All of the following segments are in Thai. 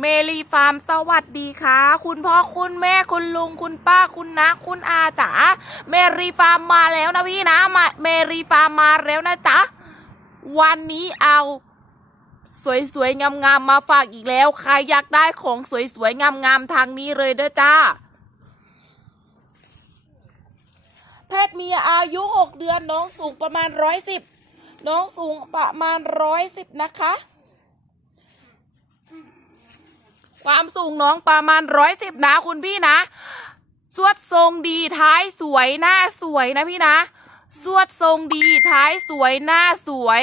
เมลีฟาร์มสวัสดีค่ะ คุณพ่อคุณแม่คุณลุงคุณป้าคุณนะคุณอาจ๋าเมรีฟาร์มมาแล้วนะพี่นะมาเมรีฟาร์มมาแล้วนะจ๊ะวันนี้เอาสวยๆงามๆมาฝากอีกแล้วใครอยากได้ของสวยๆงามๆทางนี้เลยเด้อจ้าเพศเมียอายุ 6 เดือนน้องสูงประมาณ 110 น้องสูงประมาณ 110 นะคะ ความสูงน้องประมาณ110นะคุณพี่นะสวดทรงดีท้ายสวยหน้าสวยนะพี่นะสวดทรงดีท้ายสวยหน้าสวย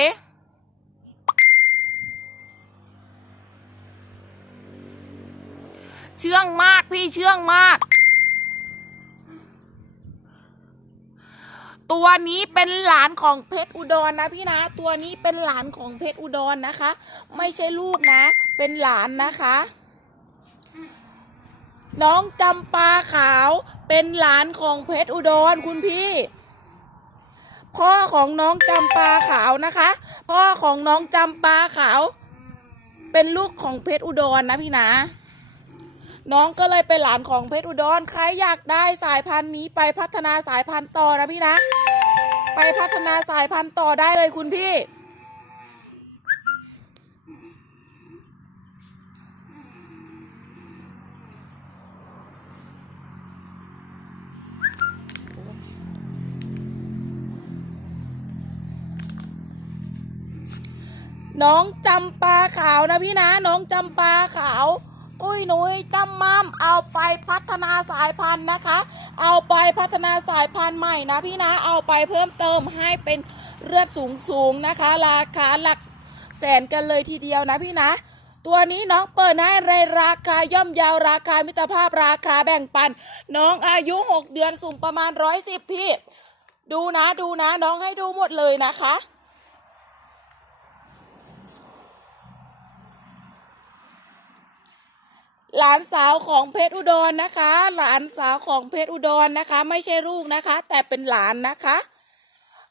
เชื่องมากพี่เชื่องมาก ตัวนี้เป็นหลานของเพชรอุดรนะพี่นะ ตัวนี้เป็นหลานของเพชรอุดรนะคะ ไม่ใช่ลูกนะ เป็นหลานนะคะ น้องจำปาขาวเป็นหลานของเพชรอุดรคุณพี่ พ่อของน้องจำปาขาวนะคะ พ่อของน้องจำปาขาว เป็นลูกของเพชรอุดรนะพี่นะ น้องก็เลยเป็นหลานของเพชรอุดรใครอยากได้สายพันธุ์นี้ไปพัฒนาสายพันธุ์ต่อนะพี่นะ ไปพัฒนาสายพันธุ์ต่อได้เลยคุณพี่ น้องจำปาขาวนะพี่นะ น้องจำปาขาว ตุ้ยหนุยจำมั่มเอาไปพัฒนาสายพันธุ์นะคะ เอาไปพัฒนาสายพันธุ์ใหม่นะพี่นะ เอาไปเพิ่มเติมให้เป็นเลือดสูงสูงนะคะ ราคาหลักแสนกันเลยทีเดียวนะพี่นะตัวนี้น้องเปิดให้ในราคาย่อมยาวราคามิตรภาพราคาแบ่งปัน น้องอายุ 6 เดือนสูงประมาณ 110 พี่ ดูนะดูนะน้องให้ดูหมดเลยนะคะ หลานสาวของเพชรอุดรนะคะ หลานสาวของเพชรอุดรนะคะ ไม่ใช่ลูกนะคะ แต่เป็นหลานนะคะ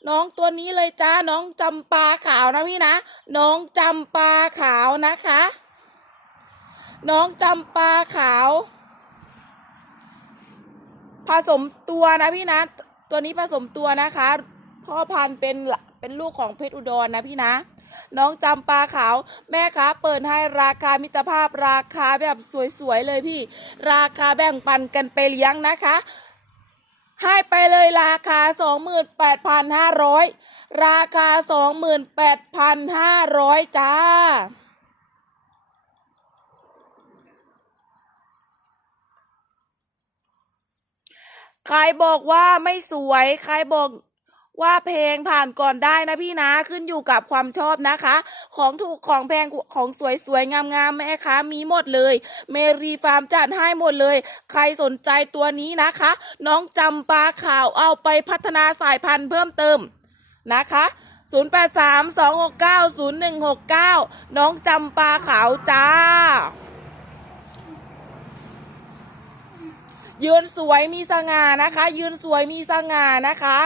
น้องตัวนี้เลยจ้าน้องจำปาขาวนะพี่นะ น้องจำปาขาวนะคะ น้องจำปาขาว ผสมตัวนะพี่นะ ตัวนี้ผสมตัวนะคะ พ่อพันธุ์เป็นเป็นลูกของเพชรอุดรนะพี่นะ น้องจำปลาขาว แม่ค้าเปิดให้ราคามิตรภาพราคาแบบสวยๆเลยพี่ ราคาแบ่งปันกันไปเลี้ยงนะคะ ให้ไปเลยราคา 28,500 ราคา 28,500 จ้าใครบอกว่าไม่สวย ใครบอก ว่าเพลงผ่านก่อนได้นะพี่นะขึ้นอยู่กับความชอบนะคะ ของถูกของแพงของสวยสวยๆงามแม่ค้ามีหมดเลย เมรีฟาร์มจัดให้หมดเลย ใครสนใจตัวนี้นะคะ น้องจำปาขาวเอาไปพัฒนาสายพันธุ์เพิ่มเติมนะคะ0832690169 น้องจำปาขาวจ้า ยืนสวยมีสง่านะคะ ยืนสวยมีสง่านะคะ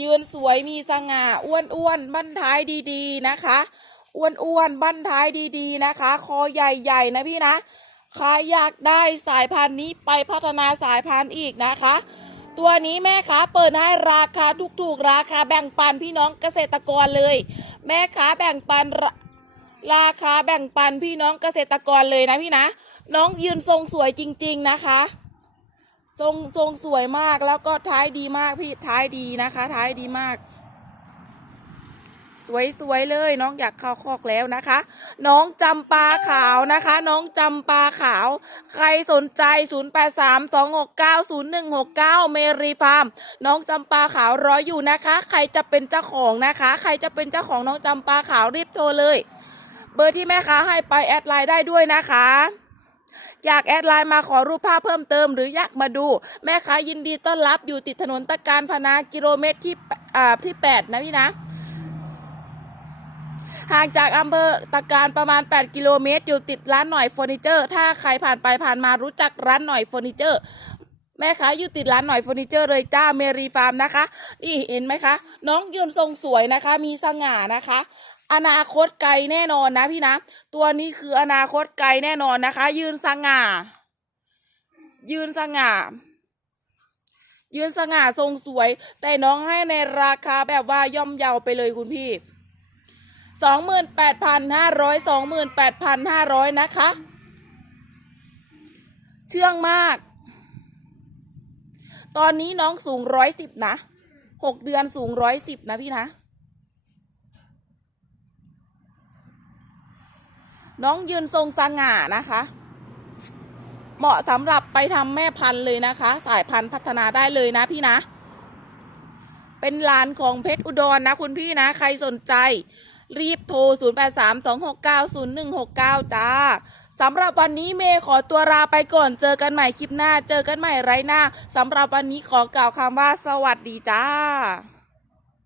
ยืนสวยมีสง่าอ้วนอ้วนบั้นท้ายดีๆนะคะอ้วนอ้วนบั้นท้ายดีๆนะคะ คอใหญ่ๆนะพี่นะใครอยากได้สายพันธุ์นี้ไปพัฒนาสายพันธุ์อีกนะคะ ตัวนี้แม่ค้าเปิดให้ราคาถูกๆราคาแบ่งปันพี่น้องเกษตรกรเลย แม่ค้าแบ่งปันรราคาแบ่งปันพี่น้องเกษตรกรเลยนะพี่นะ น้องยืนทรงสวยจริง ๆนะคะ ทรงทรงสวยมากแล้วก็ท้ายดีมากพี่ท้ายดีนะคะ ท้ายดีมาก สวยสวยเลยน้องอยากเข้าคอกแล้วนะคะ น้องจำปาขาวนะคะ น้องจำปาขาว ใครสนใจ 0832690169 เมรีฟาร์มน้องจำปาขาวรออยู่นะคะ ใครจะเป็นเจ้าของนะคะ ใครจะเป็นเจ้าของน้องจำปาขาวรีบโทรเลย เบอร์ที่แม่ค้าให้ไปแอดไลน์ได้ด้วยนะคะ อยากแอดไลน์มาขอรูปภาพเพิ่มเติมหรืออยากมาดู แม่ค้ายินดีต้อนรับอยู่ติดถนนตะการพนากิโลเมตรที่อ่าที่ 8 นะพี่นะห่างจากอำเภอตะการประมาณ 8 กิโลเมตร อยู่ติดร้านหน่อยเฟอร์นิเจอร์ ถ้าใครผ่านไปผ่านมารู้จักร้านหน่อยเฟอร์นิเจอร์ แม่ค้าอยู่ติดร้านหน่อยเฟอร์นิเจอร์เลยจ้าเมรีฟาร์มนะคะ นี่เห็นไหมคะ น้องยืนทรงสวยนะคะ มีสง่านะคะ อนาคตไกลแน่นอนนะพี่นะ ตัวนี้คืออนาคตไกลแน่นอนนะคะ ยืนสง่า ยืนสง่า ยืนสง่าทรงสวย แต่น้องให้ในราคาแบบว่าย่อมเยาไปเลยคุณพี่สองหมื่นแปดพันห้าร้อยสองหมื่นแปดพันห้าร้อยนะคะ เชื่องมาก ตอนนี้น้องสูงร้อยสิบนะหกเดือนสูงร้อยสิบนะพี่นะ น้องยืนทรงสง่านะคะ เหมาะสำหรับไปทำแม่พันธุ์เลยนะคะ สายพันธุ์พัฒนาได้เลยนะพี่นะ เป็นร้านของเพชรอุดรนะคุณพี่นะ ใครสนใจ รีบโทร 0832690169 จ้าสำหรับวันนี้เมย์ขอตัวลาไปก่อน เจอกันใหม่คลิปหน้า เจอกันใหม่ไรหน้าสำหรับวันนี้ขอกล่าวคำว่าสวัสดีจ้า